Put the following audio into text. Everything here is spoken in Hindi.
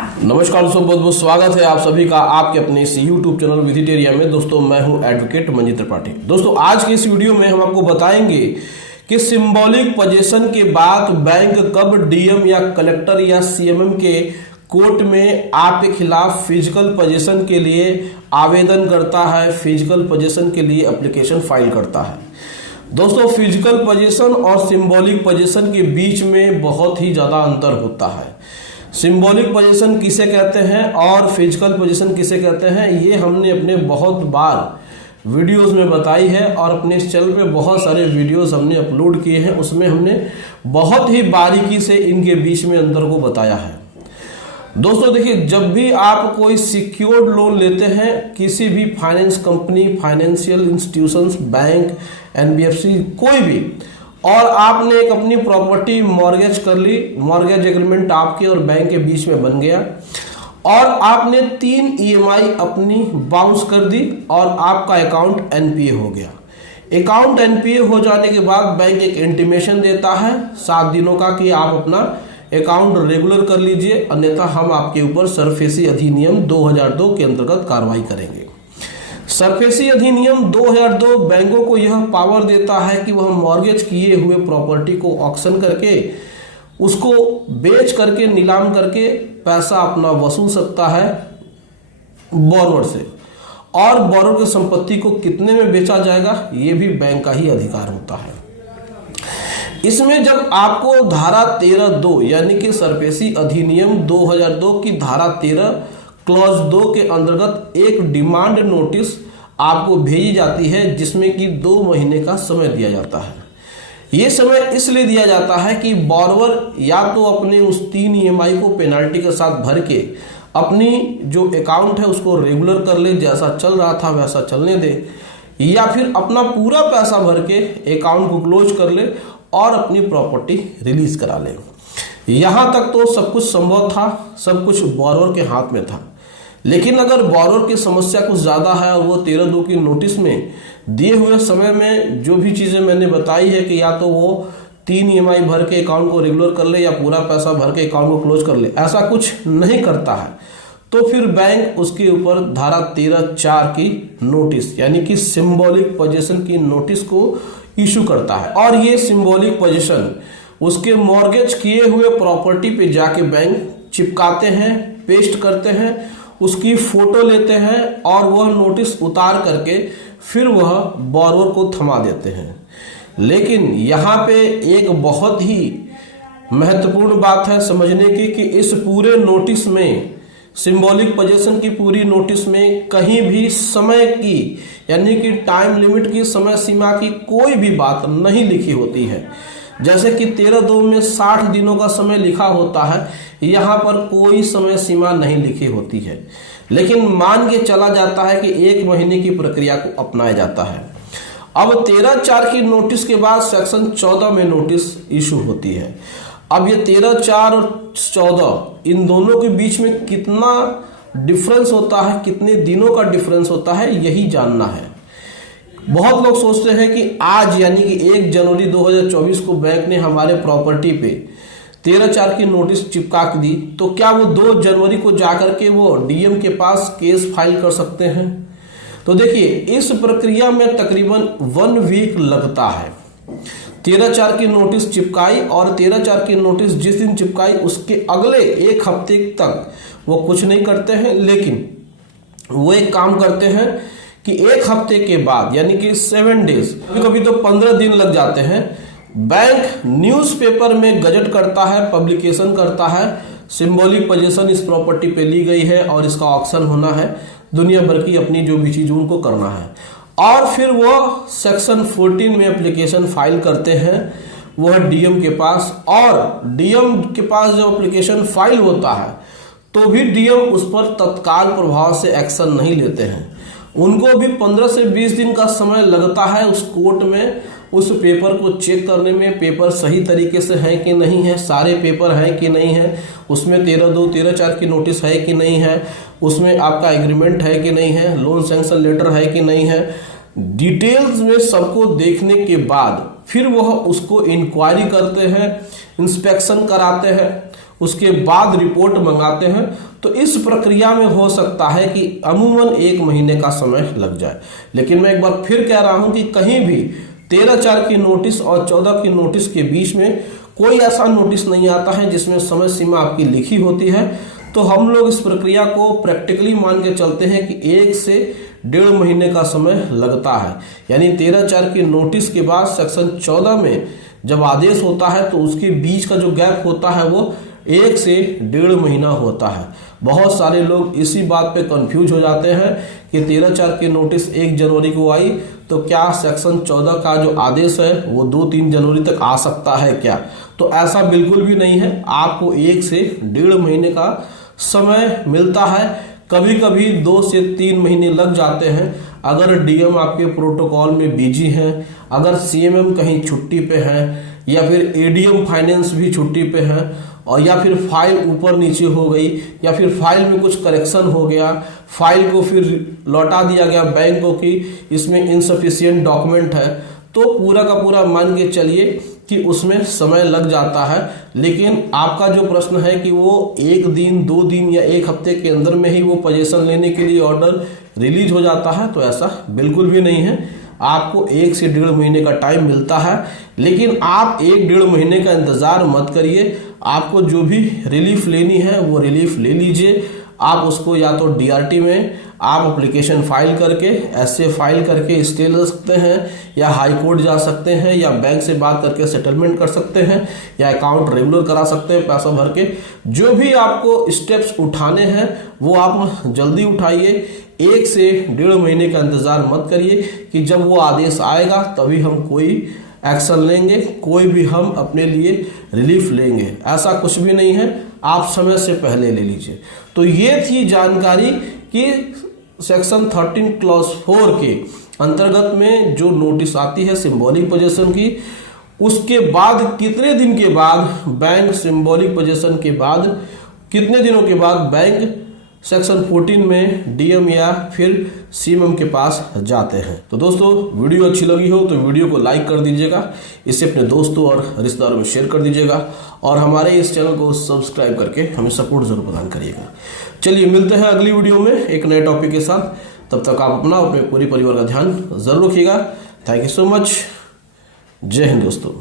नमस्कार दोस्तों, बहुत बहुत स्वागत है आप सभी का आपके अपने इस YouTube चैनल विजिटेरिया में। दोस्तों मैं हूं एडवोकेट मंजीत त्रिपाठी। दोस्तों आज के इस वीडियो में हम आपको बताएंगे कि सिंबॉलिक पोजीशन के बाद बैंक कब डीएम या कलेक्टर या सीएमएम के कोर्ट में आपके खिलाफ फिजिकल पोजीशन के लिए आवेदन करता है, फिजिकल पोजीशन के लिए एप्लीकेशन फाइल करता है। दोस्तों फिजिकल पोजीशन और सिंबॉलिक पोजीशन के बीच में बहुत ही ज़्यादा अंतर होता है। सिंबॉलिक पोजीशन किसे कहते हैं और फिजिकल पोजीशन किसे कहते हैं, ये हमने अपने बहुत बार वीडियोस में बताई है और अपने इस चैनल पे बहुत सारे वीडियोस हमने अपलोड किए हैं। उसमें हमने बहुत ही बारीकी से इनके बीच में अंतर को बताया है। दोस्तों देखिए, जब भी आप कोई सिक्योर्ड लोन लेते हैं किसी भी finance company, financial institutions, bank, NBFC, कोई भी, और आपने एक अपनी प्रॉपर्टी मॉर्गेज कर ली, मॉर्गेज एग्रीमेंट आपके और बैंक के बीच में बन गया और आपने 3 ईएमआई अपनी बाउंस कर दी और आपका अकाउंट एनपीए हो गया। अकाउंट एनपीए हो जाने के बाद बैंक एक इंटीमेशन देता है 7 दिनों का कि आप अपना अकाउंट रेगुलर कर लीजिए, अन्यथा हम आपके ऊपर सरफेसी अधिनियम 2002 के अंतर्गत कार्रवाई करेंगे। सरफेसी अधिनियम 2002 बैंकों को यह पावर देता है कि वह मॉर्गेज किए हुए प्रॉपर्टी को ऑक्शन करके, उसको बेच करके, नीलाम करके पैसा अपना वसूल सकता है बोरोवर से, और बोरोवर की संपत्ति को कितने में बेचा जाएगा ये भी बैंक का ही अधिकार होता है। इसमें जब आपको धारा 13(2) यानी कि सरफेसी अधिनियम 2002 की धारा 13 क्लॉज 2 के अंतर्गत एक डिमांड नोटिस आपको भेजी जाती है, जिसमें कि 2 महीने का समय दिया जाता है। ये समय इसलिए दिया जाता है कि बोरोवर या तो अपने उस 3 ईएमआई को पेनाल्टी के साथ भर के अपनी जो अकाउंट है उसको रेगुलर कर ले, जैसा चल रहा था वैसा चलने दे, या फिर अपना पूरा पैसा भर के अकाउंट को क्लोज कर ले और अपनी प्रॉपर्टी रिलीज करा ले। यहाँ तक तो सब कुछ संभव था, सब कुछ बोरोवर के हाथ में था। लेकिन अगर बोरोवर की समस्या कुछ ज़्यादा है और वो 13(2) की नोटिस में दिए हुए समय में जो भी चीज़ें मैंने बताई है कि या तो वो 3 ईएमआई भर के अकाउंट को रेगुलर कर ले या पूरा पैसा भर के अकाउंट को क्लोज कर ले, ऐसा कुछ नहीं करता है, तो फिर बैंक उसके ऊपर धारा 13(4) की नोटिस यानी कि सिंबॉलिक पोजीशन की नोटिस को इशू करता है। और ये सिंबॉलिक पोजीशन उसके मॉर्गेज किए हुए प्रॉपर्टी पे जाके बैंक चिपकाते हैं, पेस्ट करते हैं, उसकी फोटो लेते हैं और वह नोटिस उतार करके फिर वह बोरोवर को थमा देते हैं। लेकिन यहाँ पे एक बहुत ही महत्वपूर्ण बात है समझने की कि इस पूरे नोटिस में, सिंबॉलिक पोजीशन की पूरी नोटिस में कहीं भी समय की यानी कि टाइम लिमिट की, समय सीमा की कोई भी बात नहीं लिखी होती है। जैसे कि 13(2) में 60 दिनों का समय लिखा होता है, यहाँ पर कोई समय सीमा नहीं लिखी होती है, लेकिन मान के चला जाता है कि 1 महीने की प्रक्रिया को अपनाया जाता है। अब 13(4) की नोटिस के बाद सेक्शन 14 में नोटिस इशू होती है। अब ये 13(4) और 14 इन दोनों के बीच में कितना डिफरेंस होता है, कितने दिनों का डिफरेंस होता है, यही जानना है। बहुत लोग सोचते हैं कि आज यानी कि 1 जनवरी 2024 को बैंक ने हमारे प्रॉपर्टी पे 13(4) की नोटिस चिपका दी, तो क्या वो 2 जनवरी को जाकर के वो डीएम के पास केस फाइल कर सकते हैं? तो देखिए, इस प्रक्रिया में तकरीबन 1 वीक लगता है। 13(4) की नोटिस चिपकाई और 13(4) की नोटिस जिस दिन चिपकाई उसके अगले 1 हफ्ते तक वो कुछ नहीं करते हैं, लेकिन वो एक काम करते हैं कि 1 हफ्ते के बाद यानी कि 7 डेज, कभी तो 15 दिन लग जाते हैं, बैंक न्यूज़पेपर में गजट करता है, पब्लिकेशन करता है, सिंबॉलिक पोजीशन इस प्रॉपर्टी पे ली गई है और इसका ऑक्शन होना है, दुनिया भर की अपनी जो भी चीज़ उनको करना है, और फिर वो सेक्शन 14 में एप्लीकेशन फाइल करते हैं वह डीएम के पास। और डीएम के पास जब एप्लीकेशन फाइल होता है तो भी डीएम उस पर तत्काल प्रभाव से एक्शन नहीं लेते हैं। उनको भी 15 से 20 दिन का समय लगता है उस कोर्ट में उस पेपर को चेक करने में, पेपर सही तरीके से है कि नहीं है, सारे पेपर हैं कि नहीं है, उसमें 13(2) 13(4) की नोटिस है कि नहीं है, उसमें आपका एग्रीमेंट है कि नहीं है, लोन सैंक्शन लेटर है कि नहीं है, डिटेल्स में सबको देखने के बाद फिर वह उसको इंक्वायरी करते हैं, इंस्पेक्शन कराते हैं, उसके बाद रिपोर्ट मंगाते हैं, तो इस प्रक्रिया में हो सकता है कि अमूमन 1 महीने का समय लग जाए। लेकिन मैं एक बार फिर कह रहा हूं कि कहीं भी 13/4 की नोटिस और 14 की नोटिस के बीच में कोई ऐसा नोटिस नहीं आता है जिसमें समय सीमा आपकी लिखी होती है। तो हम लोग इस प्रक्रिया को प्रैक्टिकली मान के चलते हैं कि 1 से 1.5 महीने का समय लगता है। यानी 13/4 की नोटिस के बाद सेक्शन 14 में जब आदेश होता है तो उसके बीच का जो गैप होता है वो 1 से 1.5 महीना होता है। बहुत सारे लोग इसी बात पे कंफ्यूज हो जाते हैं कि 13/4 की नोटिस 1 जनवरी को आई, तो क्या सेक्शन 14 का जो आदेश है वो 2-3 जनवरी तक आ सकता है क्या? तो ऐसा बिल्कुल भी नहीं है। आपको 1 से 1.5 महीने का समय मिलता है। कभी कभी 2 से 3 महीने लग जाते हैं अगर डीएम आपके प्रोटोकॉल में बिजी हैं, अगर सीएमएम कहीं छुट्टी पे हैं, या फिर एडीएम फाइनेंस भी छुट्टी पे हैं, और या फिर फाइल ऊपर नीचे हो गई, या फिर फाइल में कुछ करेक्शन हो गया, फाइल को फिर लौटा दिया गया बैंक को कि इसमें इनसफिशिएंट डॉक्यूमेंट है, तो पूरा का पूरा मान के चलिए कि उसमें समय लग जाता है। लेकिन आपका जो प्रश्न है कि वो 1 दिन 2 दिन या 1 हफ्ते के अंदर में ही वो पोजीशन लेने के लिए ऑर्डर रिलीज हो जाता है, तो ऐसा बिल्कुल भी नहीं है। आपको 1 से 1.5 महीने का टाइम मिलता है। लेकिन आप 1-1.5 महीने का इंतजार मत करिए। आपको जो भी रिलीफ लेनी है वो रिलीफ ले लीजिए। आप उसको या तो डीआरटी में आप एप्लीकेशन फाइल करके, ऐसे फाइल करके स्टे ले सकते हैं, या हाई कोर्ट जा सकते हैं, या बैंक से बात करके सेटलमेंट कर सकते हैं, या अकाउंट रेगुलर करा सकते हैं पैसा भर के। जो भी आपको स्टेप्स उठाने हैं वो आप जल्दी उठाइए। 1 से 1.5 महीने का इंतजार मत करिए कि जब वो आदेश आएगा तभी हम कोई एक्शन लेंगे, कोई भी हम अपने लिए रिलीफ लेंगे। ऐसा कुछ भी नहीं है, आप समय से पहले ले लीजिए। तो ये थी जानकारी कि सेक्शन 13 क्लॉज 4 के अंतर्गत में जो नोटिस आती है सिंबॉलिक पोजीशन की, उसके बाद कितने दिन के बाद बैंक सिंबॉलिक पोजीशन के बाद कितने दिनों के बाद बैंक सेक्शन 14 में डीएम या फिर सीएमएम के पास जाते हैं। तो दोस्तों, वीडियो अच्छी लगी हो तो वीडियो को लाइक कर दीजिएगा, इसे अपने दोस्तों और रिश्तेदारों में शेयर कर दीजिएगा, और हमारे इस चैनल को सब्सक्राइब करके हमें सपोर्ट जरूर प्रदान करिएगा। चलिए मिलते हैं अगली वीडियो में एक नए टॉपिक के साथ। तब तक आप अपने पूरे परिवार का ध्यान जरूर रखिएगा। Thank you so much. जय हिंद दोस्तों।